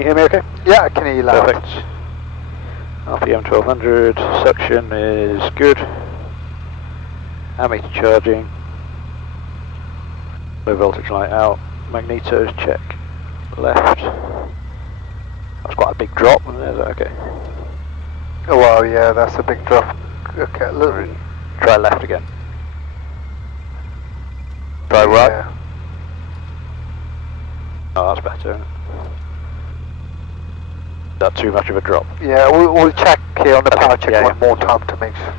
you hear me okay? Yeah, I can hear you loud. Perfect. RPM 1200, suction is good. Ammeter charging. Low voltage light out. Magnetos check. Left. That's quite a big drop, isn't it? Is that okay? Oh wow, yeah, that's a big drop. Okay, look. Right. Try left again. Try right. Yeah. Oh, that's better, isn't it? Is that too much of a drop? Yeah, we'll check here on the Okay, power check yeah, one yeah. more time to make sure.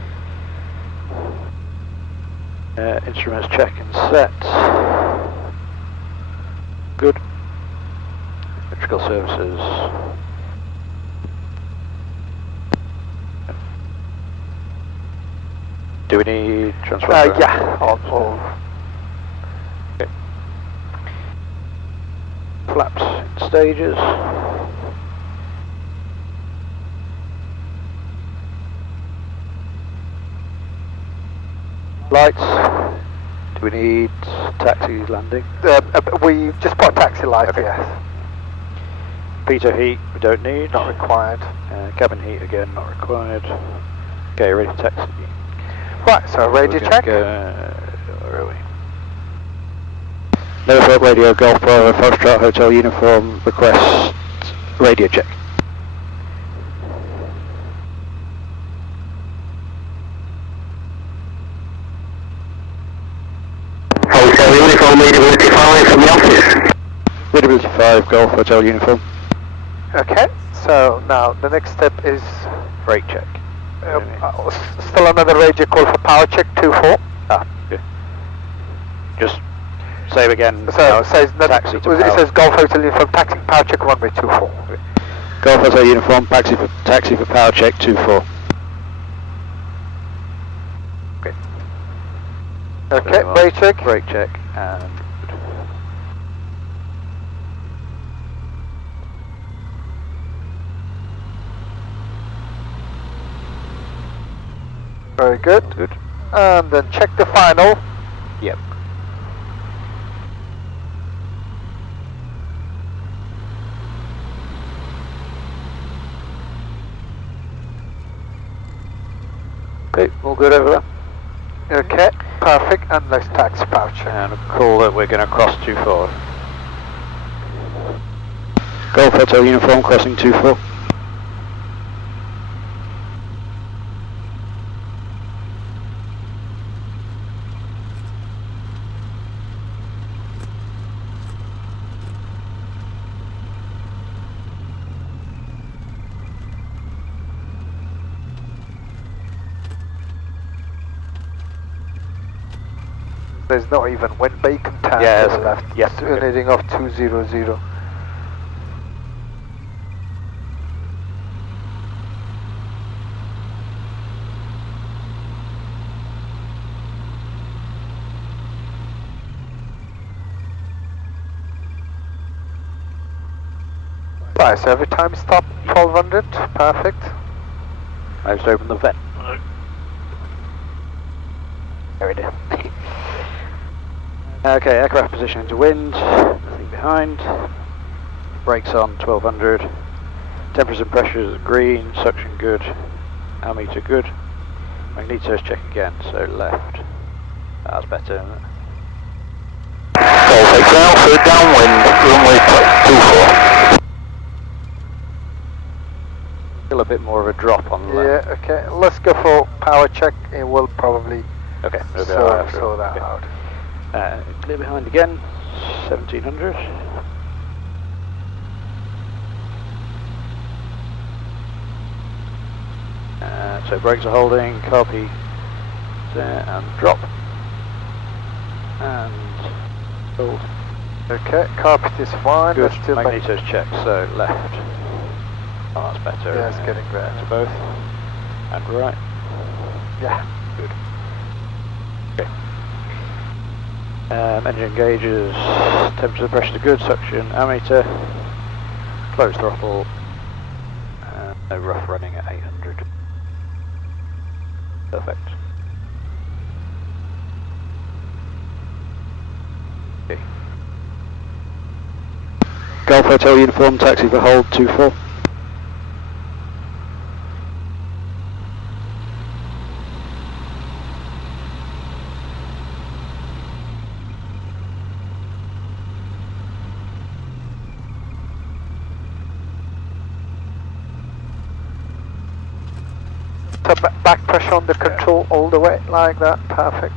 Instruments check and set. Good. Electrical services. Do we need transfer? Yeah, all. Okay. Flaps in stages. Lights. Do we need taxi landing? We just put a taxi light, Okay. yes. Pitot heat, we don't need. Not required. Cabin heat again, not required. Okay, ready to taxi. Right, so radio check. Where are we? Norfolk Radio Golf Bravo Foxtrot Hotel Uniform request radio check. Hotel Uniform, readability 5 from the office. Readability 5, Golf Hotel Uniform. Okay, so now the next step is Brake check. still another radio call for power check 24. Ah, okay. Just say it again. So it says taxi to it power. says Golf Hotel Uniform taxi power check runway 24. Golf Hotel Uniform, taxi for power check 24. Okay. Okay, brake check. Brake check and Very good. good. And then check the final. Yep. Okay, all good over there. Okay, perfect. And let's taxi power check. And a call that we're going to cross 24. Golf Hotel Uniform crossing 24. There's not even wind bacon time Yeah, to the left. yes, We're okay. heading off 200. Right, so every time stop 1200, perfect. I just opened the vent. There we do. Okay, aircraft position into wind, nothing behind. Brakes on 1200. Temperatures and pressures green, suction good, ammeter good. Magnetos check again, so left. That's better, isn't it? Golf 8 Alpha, downwind, runway 24. Still a bit more of a drop on the left. Yeah, okay. Let's go for power check. It will probably Okay, sort that out. Clear behind again, 1700. So brakes are holding, carb heat there, and drop. And hold. Okay, carpet is fine. Good, Let's still magnetos check, so left. Oh, that's better. Yeah, it's getting better. To both. And right. Yeah. Good. Okay. Engine gauges, temperature and pressure are good, suction, ammeter, close throttle, no rough running at 800. Perfect. Okay. Golf Hotel uniform, taxi for hold 24. So back pressure on the control all the way, like that, perfect.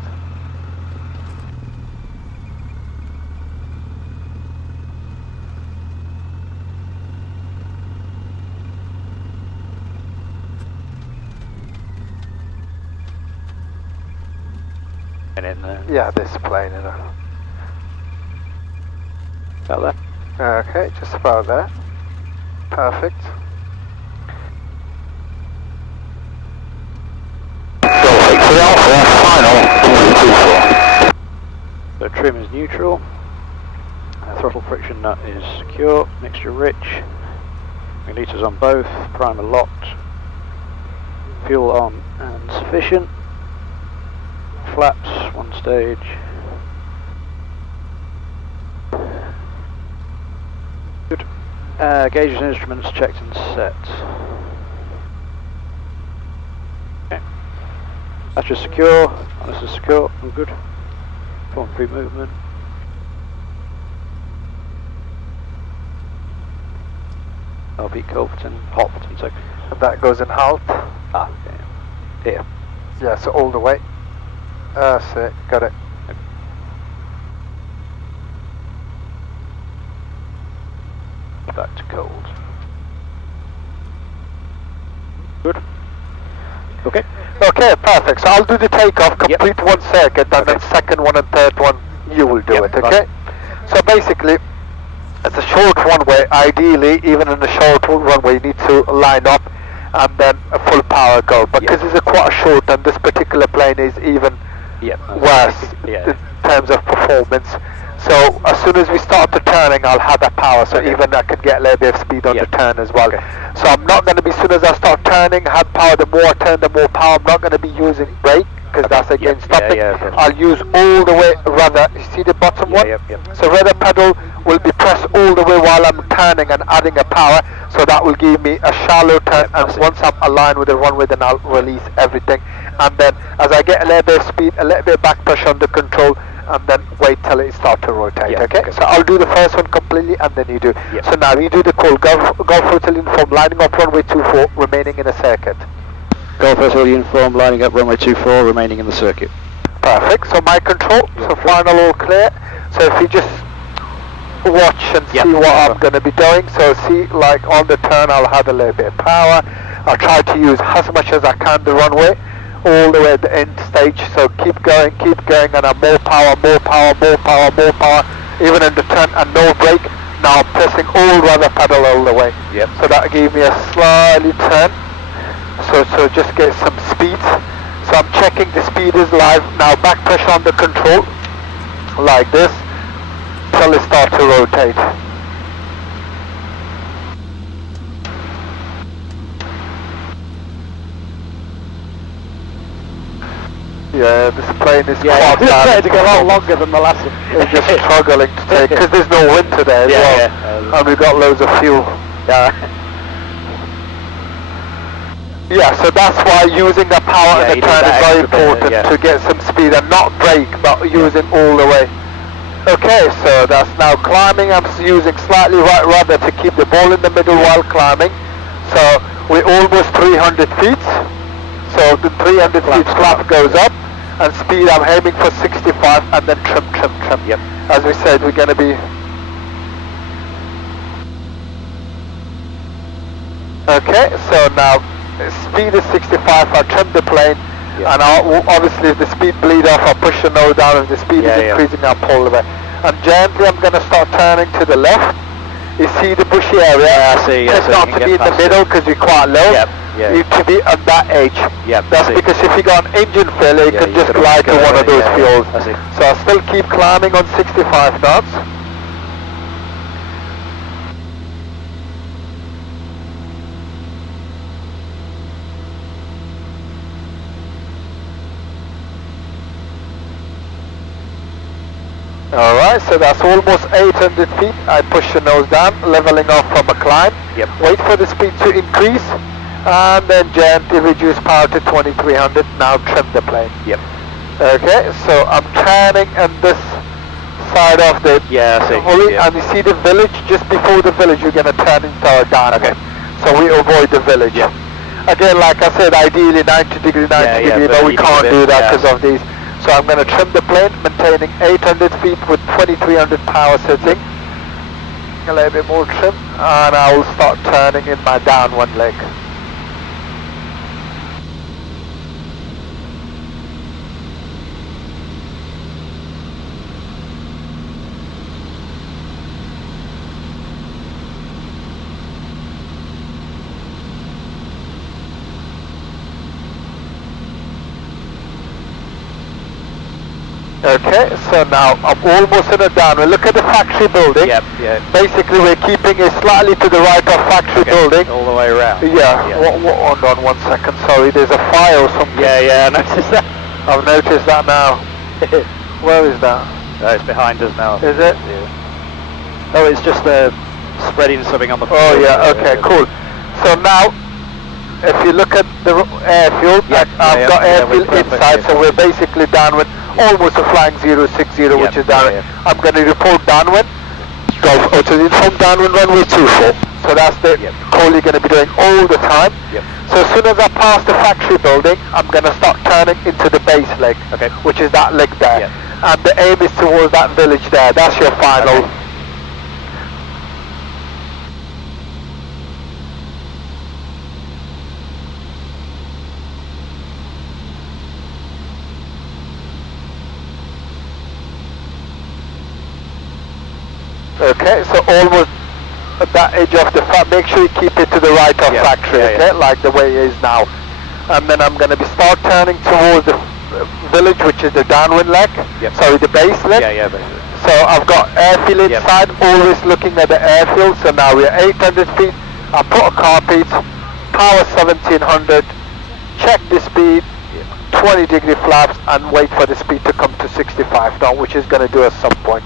And in there. Yeah, this plane, you know. About there. Okay, just about there. Perfect. So trim is neutral. Throttle friction nut is secure. Mixture rich. Magnetors on both. Primer locked. Fuel on and sufficient. Flaps, one stage. Good. Gauges and instruments checked and set. Okay. That's just secure. This is secure. All good. Form free movement. I'll beat Culverton, Hopton, so. And that goes in halt. Ah, okay. Here. Yeah, so all the way. That's it, got it. Back to cold. Good. Okay. Okay, perfect. So I'll do the takeoff, complete one circuit, and then second one and third one, you will do it, okay? So basically, it's a short runway. Ideally, even in a short runway, you need to line up and then a full power go. But because it's quite short, and this particular plane is even worse in terms of performance. So as soon as we start the turning, I'll have that power, so even I can get a little bit of speed on the turn as well. So I'm not going to be, as soon as I start turning, have power, the more I turn, the more power. I'm not going to be using brake, because that's again stopping. I'll use all the way rudder. You see the bottom one? So rudder pedal will be pressed all the way while I'm turning and adding a power, so that will give me a shallow turn, and once I'm aligned with the runway, then I'll release everything. And then as I get a little bit of speed, a little bit of back pressure on the control, and then wait till it starts to rotate, okay? So I'll do the first one completely, and then you do. So now you do the call, Golf Hotel uniform, lining up runway 24, remaining in a circuit. Golf Hotel uniform, lining up runway 24, remaining in the circuit. Perfect, so my control, so final all clear. So if you just watch and see what I'm going to be doing, so see, like on the turn, I'll have a little bit of power. I'll try to use as much as I can the runway, all the way at the end stage, so keep going, and I'm more power, more power, more power, more power, even in the turn, and no brake. Now I'm pressing all rudder pedal all the way. So that gave me a slightly turn, so just get some speed. So I'm checking the speed is live. Now back pressure on the control, like this, till it starts to rotate. Yeah, this plane is quite bad. To go a lot longer than the last one. It's just struggling to take, because there's no wind today as well. And we've got loads of fuel. Yeah, so that's why using the power in the turn is very important to get some speed, and not brake, but using all the way. Okay, so that's now climbing. I'm using slightly right rudder to keep the ball in the middle while climbing. So we're almost 300 feet. So the 300 feet flap goes up, and speed I'm aiming for 65, and then trim. As we said, we're going to be... Okay, so now speed is 65, I'll trim the plane, and obviously if the speed bleed off, I'll push the nose down. If the speed is increasing, I'll pull the way. And gently I'm going to start turning to the left. You see the bushy area? I see. Tend not to be in the middle because you're quite low. You need to be on that edge. That's because if you got an engine failure, you can just glide to one of those fuels. So I'll still keep climbing on 65 knots. Alright, so that's almost 800 feet. I push the nose down, leveling off from a climb. Yep. Wait for the speed to increase, and then gently reduce power to 2300. Now trim the plane. Yep. Okay, so I'm turning on this side of the Yeah, I see. Holly, Yeah. and you see the village. Just before the village, you're going to turn into a downwind. Okay. So we avoid the village. Yep. Again, like I said, ideally 90 degree, but we you need a can't bit, do that yeah. because of these. So I'm going to trim the plane, maintaining 800 feet with 2300 power setting. A little bit more trim, and I will start turning in my downwind leg. Okay, so now I'm almost in a downwind. Look at the factory building. Yep, yeah. Basically, we're keeping it slightly to the right of factory building. All the way around. Yeah. Hold on 1 second. Sorry, there's a fire or something. Yeah, I noticed that. I've noticed that now. Where is that? It's behind us now. Is it? Yeah. Oh, it's just spreading something on the floor. Oh yeah. Okay. Cool. So now, if you look at the airfield, I've got airfield inside. So we're basically downwind. Almost a flying 060, which is downwind. I'm going to report downwind. Golf Hotel Uniform downwind runway 24. So that's the call you're going to be doing all the time. Yep. So as soon as I pass the factory building, I'm going to start turning into the base leg, which is that leg there. And the aim is towards that village there. That's your final. Okay, so almost at that edge of the make sure you keep it to the right of factory, like the way it is now. And then I'm going to be start turning towards the village, which is the downwind leg, sorry, the base leg. Basically. So I've got airfield inside, always looking at the airfield. So now we're 800 feet. I put a carpet, power 1700, check the speed, 20 degree flaps, and wait for the speed to come to 65 knots, which is going to do at some point.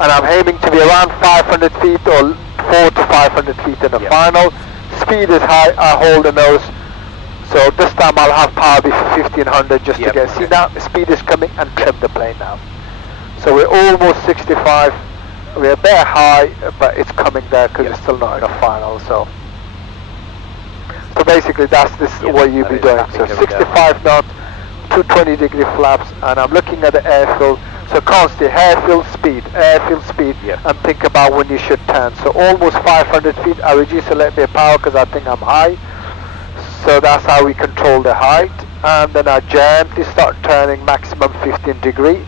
And I'm aiming to be around 500 feet or 400 to 500 feet in the final. Speed is high, I hold the nose. So this time I'll have power before 1500 just to get, see now the speed is coming, and trim the plane now. So we're almost 65, we're a bit high, but it's coming there because it's still not in a final. So basically that's what you'll be doing. So 65 knots, 220 degree flaps, and I'm looking at the airfield. So constantly airfield speed, and think about when you should turn. So almost 500 feet, I reduce a little bit of power because I think I'm high. So that's how we control the height. And then I gently start turning maximum 15 degree.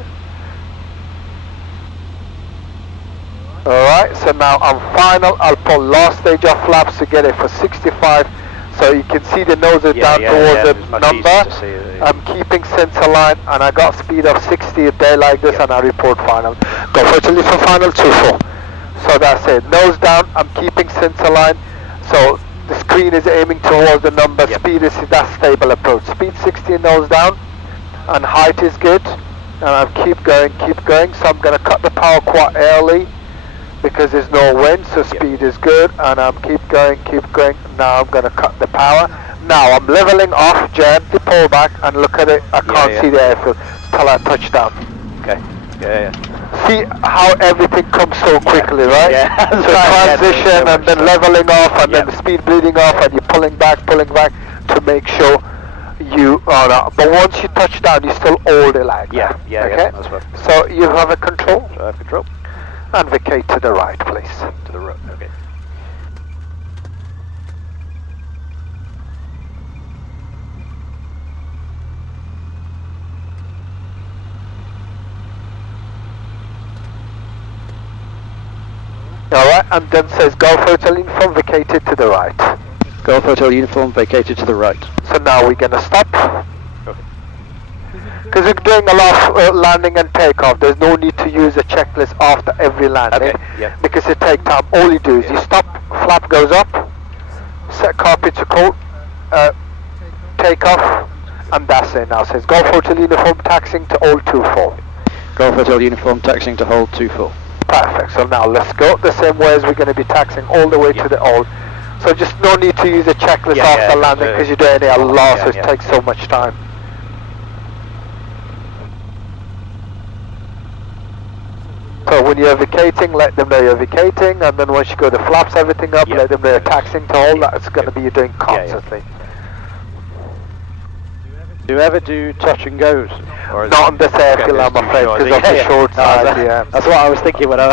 Alright, so now I'm final. I'll pull last stage of flaps to get it for 65. So you can see the nose is down towards the number. I'm keeping center line, and I got speed of 60 a day like this, and I report final. Go for Italy for final 24. So that's it. Nose down, I'm keeping center line. So the screen is aiming towards the number. Speed is that stable approach. Speed 60, nose down, and height is good. And I keep going. So I'm going to cut the power quite early, because there's no wind, so speed is good, and I'm keep going. Now I'm going to cut the power. Now I'm leveling off, gently pull back, and look at it. I can't see the airfield till I touch down. Okay. See how everything comes so quickly, right? Yeah. So transition, and then leveling off, and then the speed bleeding off, and you're pulling back to make sure you are not. But once you touch down, you still hold it like that. Okay? That's right. So you have a control. So I have control. And vacate to the right, please. To the right, okay. Alright, and then says Golf Hotel Uniform vacated to the right. Golf Hotel Uniform vacated to the right. So now we're going to stop. Okay. Because we're doing a lot of landing and takeoff. There's no need to use a checklist after every landing. Because it takes time. All you do is you stop, flap goes up, set carpet to cold, take off, and that's it. Now it says Golf Hotel Uniform taxiing to all 24. Golf Hotel Uniform, taxiing to hold 24. Perfect. So now let's go the same way as we're going to be taxiing all the way to the hold. So just no need to use a checklist after landing because you're doing it a lot, so it takes so much time. So when you're vacating, let them know you're vacating, and then once you go the flaps everything up, let them know you're taxiing to hold. That's going to be you're doing constantly. Do you ever do touch and goes? Or Not on this airfield, I'm afraid, because of the short side. That's what I was thinking when I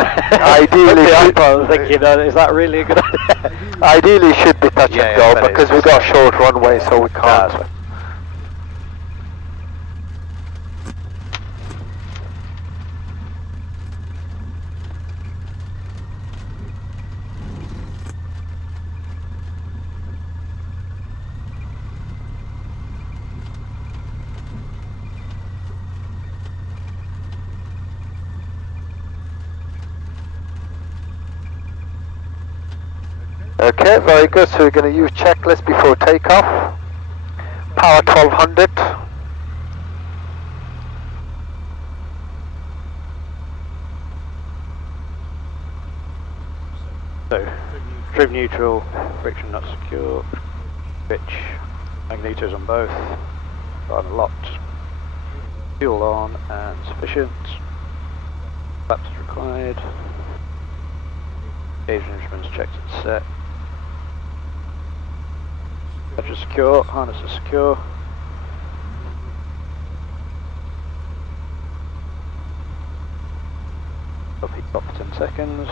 ideally I was thinking, is that really a good idea? Ideally should be touch and go, because we've got a short runway, so we can't. Okay, very good. So we're going to use checklist before takeoff. Power 1200. So, trim neutral, friction not secure, pitch, magnetos on both, button locked, fuel on and sufficient, flaps required, gauge instruments checked and set. Battery secure, harness is secure. Stop heat stop for 10 seconds.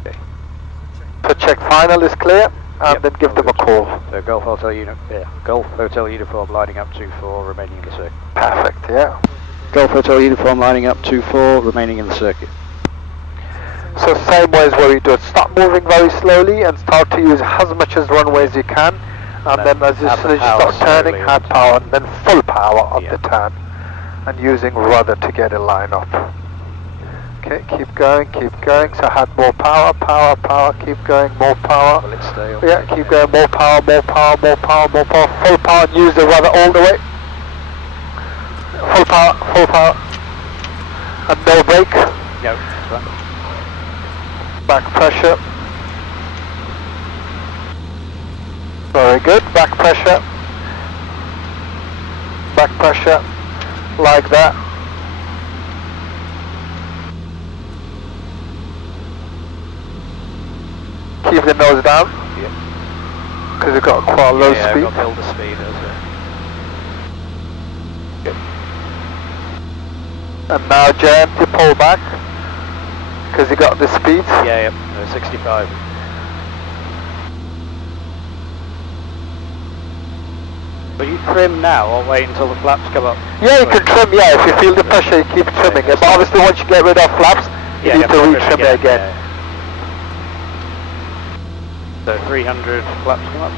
Okay. So check final is clear, and then give them a call. So Golf Hotel Uniform lining up 2-4, remaining in the circuit. Perfect, yeah. Golf Hotel Uniform lining up 2-4, remaining in the circuit. So same way as what we do. Start moving very slowly and start to use as much as runway as you can, and then as soon as you start turning, add power, and then full power on the turn, and using rudder to get a line up. Okay, keep going, so add more power, keep going, more power. Will it stay on? Yeah, keep going, more power, full power, and use the rudder all the way. Full power, and no brake. No. Back pressure. Very good, back pressure, like that. Keep the nose down, because you've got quite a low speed. Yeah, I've got to build the speed as well. Good. And now gently pull back, because you got the speed. Yeah, 65. Will you trim now or wait until the flaps come up? Yeah, you can trim, if you feel the pressure you keep trimming it, but obviously once you get rid of flaps, you need to retrim it again. Yeah. So 300 flaps come up.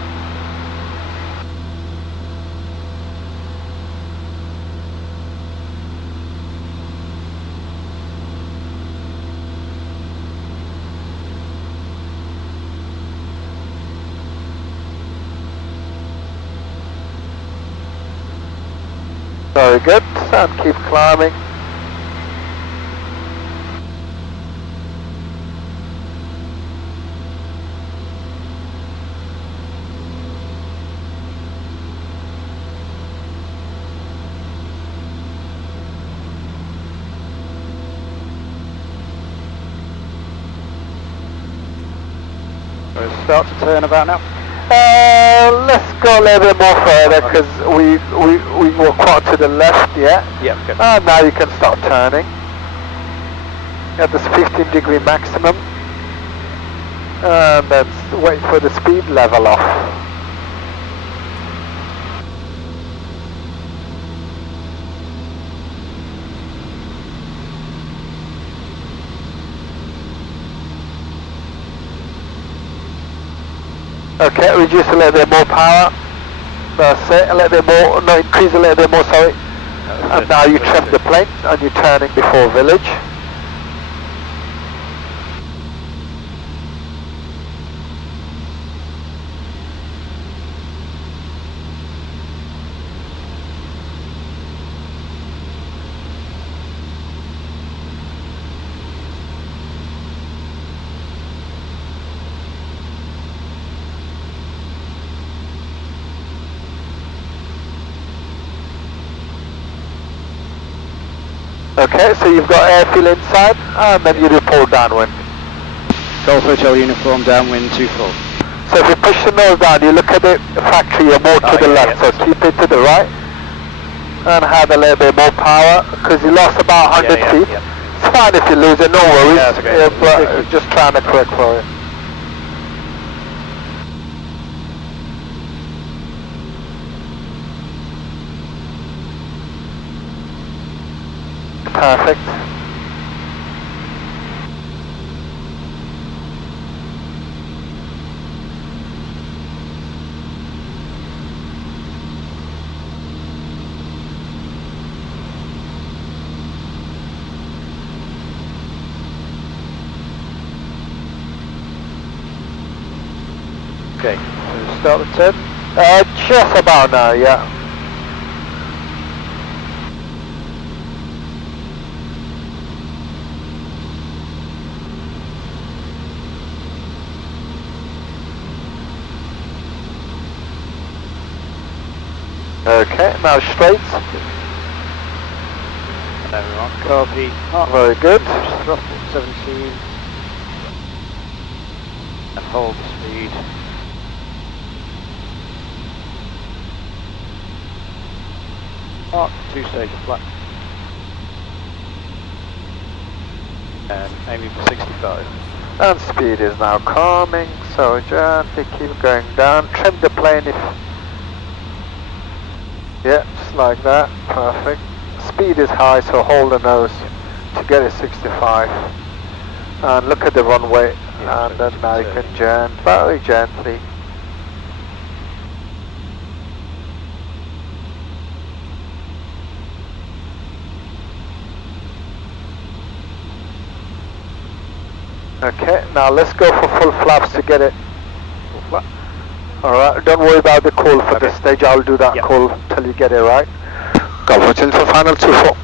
Very good, and keep climbing. Start to turn about now. Let's go a little bit more further, because we were quite to the left, Yep, good. And now you can start turning at this 15-degree maximum, and then wait for the speed level off. Okay, reduce a little bit more power. That's it, a little bit more, no, increase a little bit more, sorry. And now you trim the plane and you're turning before village. Okay, so you've got airfield inside, and then you report downwind. Golf Hotel Uniform, downwind 24. So if you push the nose down, you look at the factory, you're more to the left, so keep it to the right. And have a little bit more power, because you lost about 100 feet. It's fine if you lose it, no worries. Yeah, that's okay. But just trying to correct for it. Perfect. Okay, so start the turn. Just about now, yeah. Okay, now straight. There we are. Copy. Very good. Throttle 17. And hold the speed. Mark 2-stage flat. And aiming for 65. And speed is now calming, so gently keep going down. Trim the plane if... Yeah, just like that. Perfect. Speed is high, so hold the nose to get it 65. And look at the runway. Yeah, And then now you can very gently. Okay, now let's go for full flaps to get it. Alright, don't worry about the call for this stage, I'll do that call till you get it right. Go for final 2-4.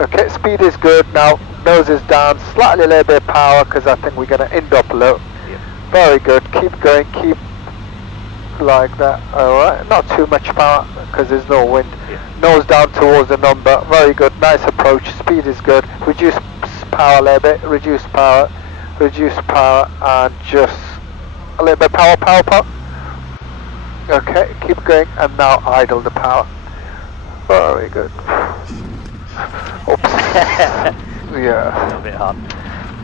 Okay, speed is good now, nose is down, slightly a little bit of power because I think we're going to end up low. Very good, keep going, keep like that. Alright, not too much power because there's no wind. Nose down towards the number, very good, nice approach, speed is good. Reduce power a little bit, reduce power, and just a little bit power. Okay, keep going, and now idle the power. Very good. Oops. Yeah. A little bit hard.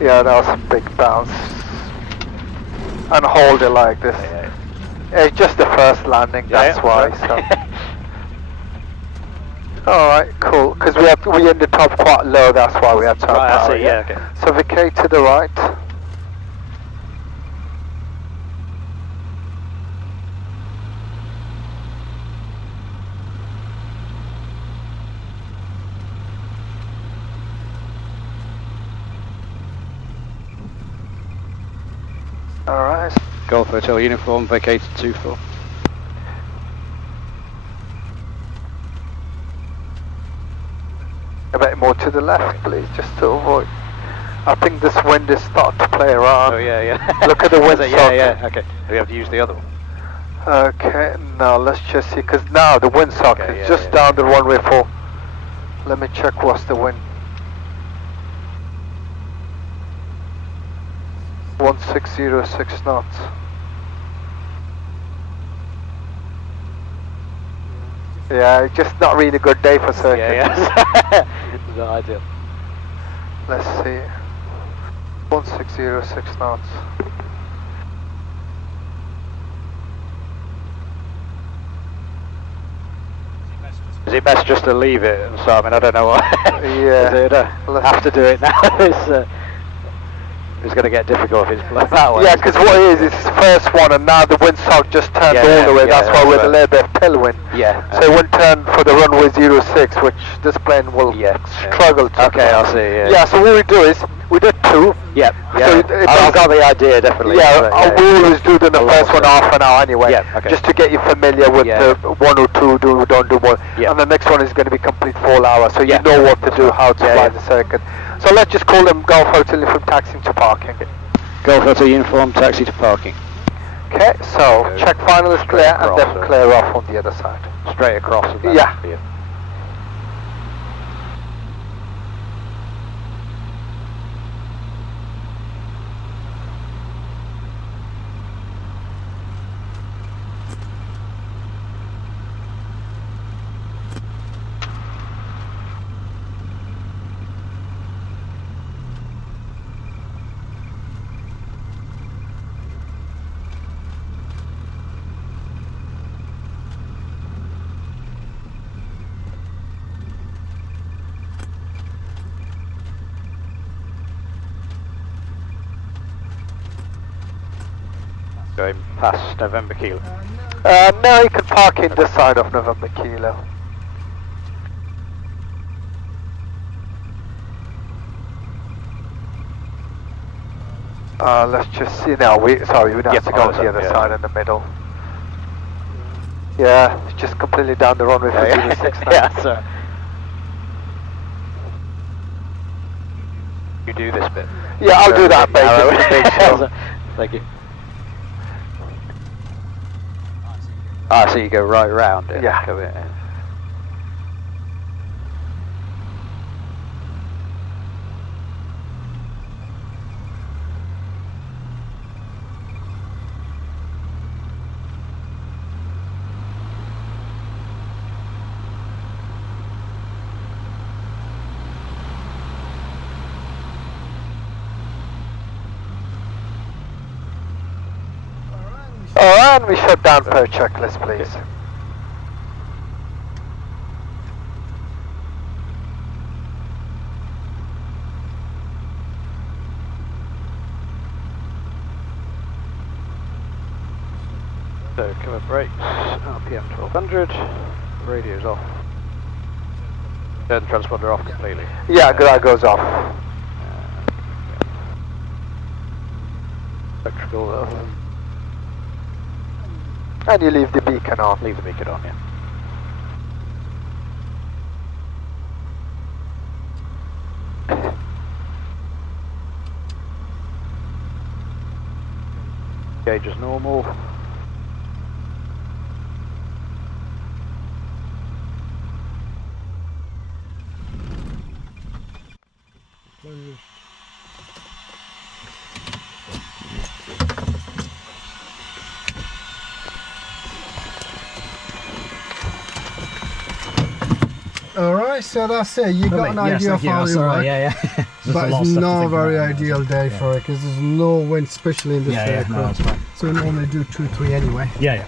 Yeah, that was a big bounce. And hold it like this. It's just the first landing, that's why. So. Alright, cool. Because we ended top quite low, that's why we had to have power. I see, yeah, okay. So vacate to the right. Alright. Golf Hotel Uniform, vacated 2-4. A bit more to the left, please, just to avoid. I think this wind is starting to play around. Oh yeah. Look at the wind socket. Yeah, okay. We have to use the other one. Okay, now let's just see, because now the wind socket is just down the runway 4. Let me check what's the wind. 1606 knots. Yeah, it's just not really a good day for circuit. Yeah. It's not ideal. Let's see. 1606 knots. Is it best just to leave it and start? I mean, I don't know what. Yeah. Is it, have to do it now. It's going to get difficult if it's that way. Yeah, because what it is, it's his first one, and now the windsock just turned all the way. That's why with a little bit of tailwind. Yeah. So it won't turn for the runway 06, which this plane will struggle to. Okay, I'll see. Yeah. So what we do is we did 2. Yeah. So I've got the idea definitely. Yeah, we always do the first one half an hour anyway. Yeah. Okay. Just to get you familiar with the 1 or 2. Don't do more. Yeah. And the next one is going to be complete full hour, so you know what to do, how to fly the circuit. So let's just call them Golf Hotel from taxiing to parking. Golf Hotel Uniform, taxi to parking. Okay, so check final is clear and then clear off on the other side. Straight across. Yeah. Going past November Kilo. No, you can park in this side of November Kilo. Let's just see now. We have to go to the other side in the middle. Yeah, it's just completely down the runway for 06 now. Yeah, so you do this bit. Yeah, I'll do that, basically. Make sure. Thank you. Ah, so you go right round it. Yeah. Go in. Alright, and we shut down per checklist, please. So cover brakes, RPM 1200, radio's off. Turn the transponder off completely. Yeah, that goes off. Electrical And you leave the beacon on. leave the beacon on, yeah. Gauge is normal. Alright, so that's it. You got an idea of how you work. Yeah. But it's not a very ideal day for it because there's no wind, especially in this aircraft. No, it's fine. So we normally do 2-3 anyway. Yeah.